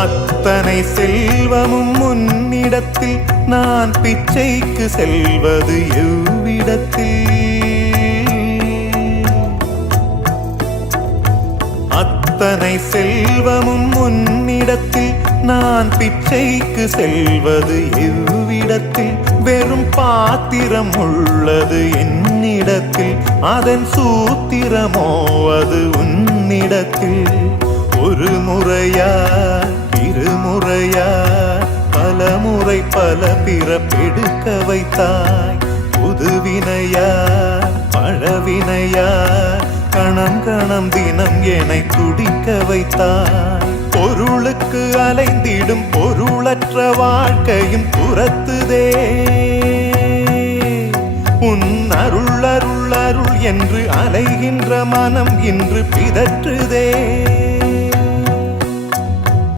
அத்தனை செல்வமும் உன்னிடத்தில் நான் பிச்சைக்கு செல்வது எவ்விடத்தில்? அத்தனை செல்வமும் உன்னிடத்தில் நான் பிச்சைக்கு செல்வது எவ்விடத்தில்? வெறும் பாத்திரம் உள்ளது என்னிடத்தில், அதன் சூத்திரமோ அது உன்னிடத்தில். ஒரு முறையா இருமுறையா பலமுறை பல பிறப்பெடுக்க வைத்தாய். புதுவினையா பழவினையா கணம் கணம் தினம் என்னை துடிக்க வைத்தாய். பொருளுக்கு அலைந்திடும் பொருளற்ற வாழ்க்கையும் துரத்துதே. உன் அருள் அருள் அருள் என்று அலைகின்ற மனம் இன்று பிதற்றுதே.